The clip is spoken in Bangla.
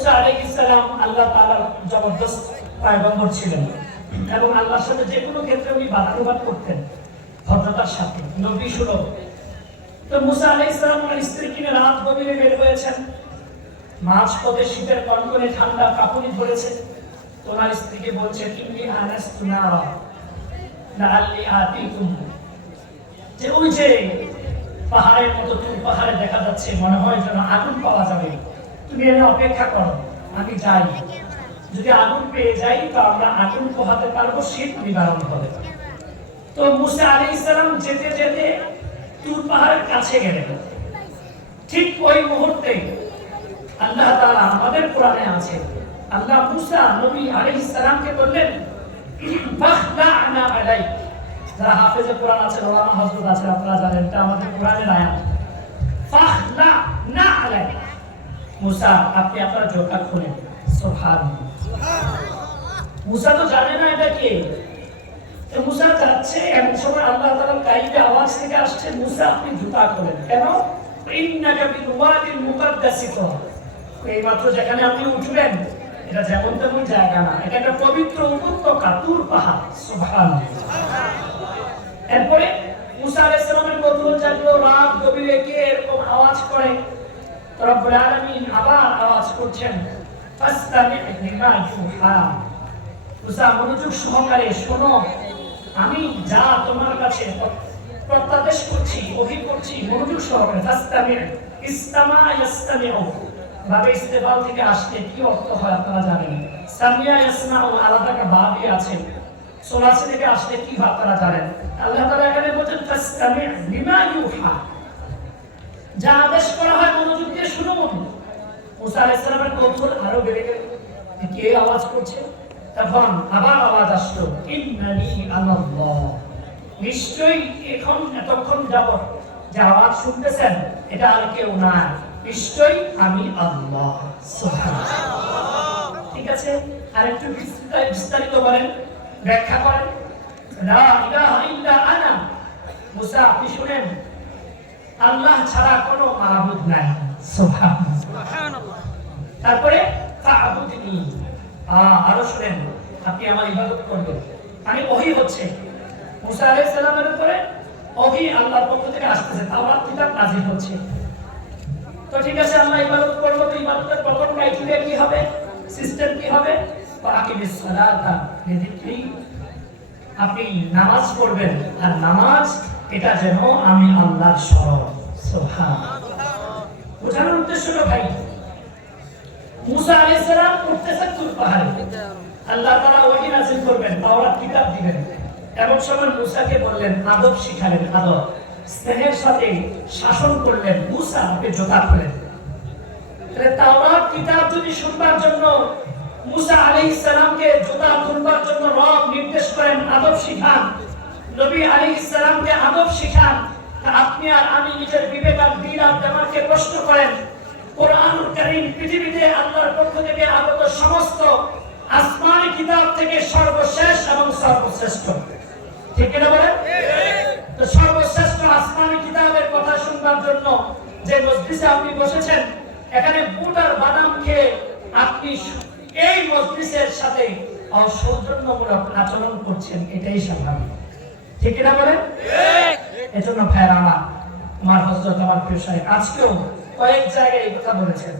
মুসা আলাইহিস সালাম আল্লাহ তাআলার জবরদস্ত পয়গম্বর ছিলেন এবং আল্লাহর সাথে যে কোনো ক্ষেত্রে উনি বাদানুবাদ করতেন ভদ্রতার সাথে, নবী সুলভ। তো মুসা আলাইহিস সালাম ওনার স্ত্রীকে নিয়ে রাত গভীরে বের হয়েছেন, মাঝ পথে শীতের কনকনে ঠান্ডা কাঁপুনি ধরেছে। তো ওনার স্ত্রীকে বলছে ইন্নী আনাস্তু নারা লাআল্লি আতিকুম, যে ওই যে পাহাড়ের মতো তুর পাহাড়ে দেখা যাচ্ছে, মনে হয় যেন আগুন পাওয়া যাবে, তুমি এনে অপেক্ষা করো, আমি যাই, যদি আগুন পেয়ে যাই তো আমরা আগুন পোহাতে পারবো, শীত নিবারণ হবে। তো মুসা আলাইহিস সালাম যেতে যেতে তুর পাহাড়ের কাছে গেলেন। ঠিক ওই মুহূর্তে আল্লাহ তাআলা, আমাদের কোরআনে আছে, আল্লাহ মুসা নবী আলাইহিস সালামকে বললেন ফাখলা'না আলাইক। যারা হাফেজে কোরআন আছে, ওলামা হযরত আছে, আপনারা জানেন এটা আমাদের কোরআনের আয়াত। ফাখলা'না আলাইক, মুসা আপনি আপনার জোতা খুলেন। সুবহানাল্লাহ, মুসা তো জানে না এটা কে। তো মুসা যাচ্ছে, এমন সময় আল্লাহ তাআলার গায়েবে আওয়াজ থেকে আসছে, মুসা আপনি জুতা খুলেন। কেন? ইন্নাকা বিল ওয়াদিল মুকাদ্দাসি, এই মাত্র যেখানে আপনি উঠবেন এটা যেমন তেমন জায়গা না, এটা একটা পবিত্র উপত্যকা, তুর পাহাড়। সুবহানাল্লাহ। এরপরে মুসা আলাইহিস সালামের কৌতূহল জাগলো, রাত গভীরে কে এরকম আওয়াজ করে। রব্বুল আলামিন আবার আওয়াজ করছেন, ফাসতামি' লিমা ইউহা। মুসা মনোযোগ সহকারে শোনো, আমি যা তোমার কাছে প্রত্যাদেশ করছি, ওহী করছি, মনোযোগ সহকারে। ফাসতামি' ইসতামা ইয়াসতামি'ু, ভাবে ইস্তেফাল থেকে আসলে কি অর্থ হয় আপনারা জানেন। সামিয়া ইয়াসমাউ আলাদা একটা ভাবই আছে, সোলাসি থেকে আসলে কি ভাব আপনারা জানেন। আল্লাহ তাআলা এখানে বলেন ফাসতামি' লিমা ইউহা, যা আদেশ করা হয় মনোযোগ দিয়ে শুনুন। মুসা আলাইহিস সালামের কৌতূহল আরো বেড়ে গেল, কে আওয়াজ করছে। তখন আবার আওয়াজ আসলো, ইন্নানি আনাল্লাহ, নিশ্চয়ই এখন এতক্ষণ যাবত যে আওয়াজ শুনতেছেন এটা আর কেউ না, নিশ্চয়ই আমি আল্লাহ। সুবহানাল্লাহ। ঠিক আছে, আরেকটু বিস্তারিত বলেন, ব্যাখ্যা করেন। লা ইলাহা ইল্লা আনা, মুসা আপনি শুনেন, আল্লাহ ছাড়া কোনো মাবুদ নাই। সুবহানাল্লাহ। তারপরে ফা'বুদনি, আরো শুনেন, আপনি আমার ইবাদত করবেন। মানে ওহী হচ্ছে মুসা আলাইহিস সালামের উপরে, ওহী আল্লাহর পক্ষ থেকে আসতেছে, তাওরাত কিতাব নাযিল হচ্ছে। তো ঠিক আছে, আমরা ইবাদত করব, তো ইবাদতের প্রথম ক্রাইটেরিয়া কি হবে, সিস্টেম কি হবে? আকিমিস সালাতা লিযিকরি, আপনি নামাজ পড়বেন, আর নামাজ এটা যেন আমি আল্লাহর স্মরণ। সুবহানাল্লাহ। বোঝানোর উদ্দেশ্য হলো ভাই, মুসা আলাইহিস সালাম উঠতেছেন তুর পাহাড়ে, আল্লাহ তাআলা ওহী নাযিল করবেন, তাওরাত কিতাব দিবেন। এমন সময় মুসাকে বললেন, আদব শিখালেন, আদব, স্নেহের সাথে শাসন করলেন, মুসা আপনি জোতা খুলেন। তাহলে তাওরাত কিতাব যদি শুনবার জন্য মুসা আলাইহিস সালামকে জোতা খুলবার জন্য রব নির্দেশ করেন, আদব শিখান, নবী আলাইহিস সালামকে আদব শিখান, আপনি আর আমি নিজের বিবেক আর দিল আর দিমাগকে প্রশ্ন করেন, কোরআনুল কারীম পৃথিবীতে আল্লাহর পক্ষ থেকে আগত সমস্ত আসমানি কিতাব থেকে সর্বশেষ এবং সর্বশ্রেষ্ঠ। ঠিক না বলেন? তো সর্বশ্রেষ্ঠ আসমানি কিতাবের কথা শুনবার জন্য যে মজলিসে আপনি বসেছেন, এখানে বুট আর বাদাম খেয়ে আপনি এই মজলিসের সাথে অসৌজন্যমূলক আচরণ করছেন, এটাই স্বাভাবিক। ঠিক না বলেন? এজন্য ভাইরা আমার হযরত আমার প্রিয় সাহেব আজকেও কয়েক জায়গায় এই কথা বলেছেন।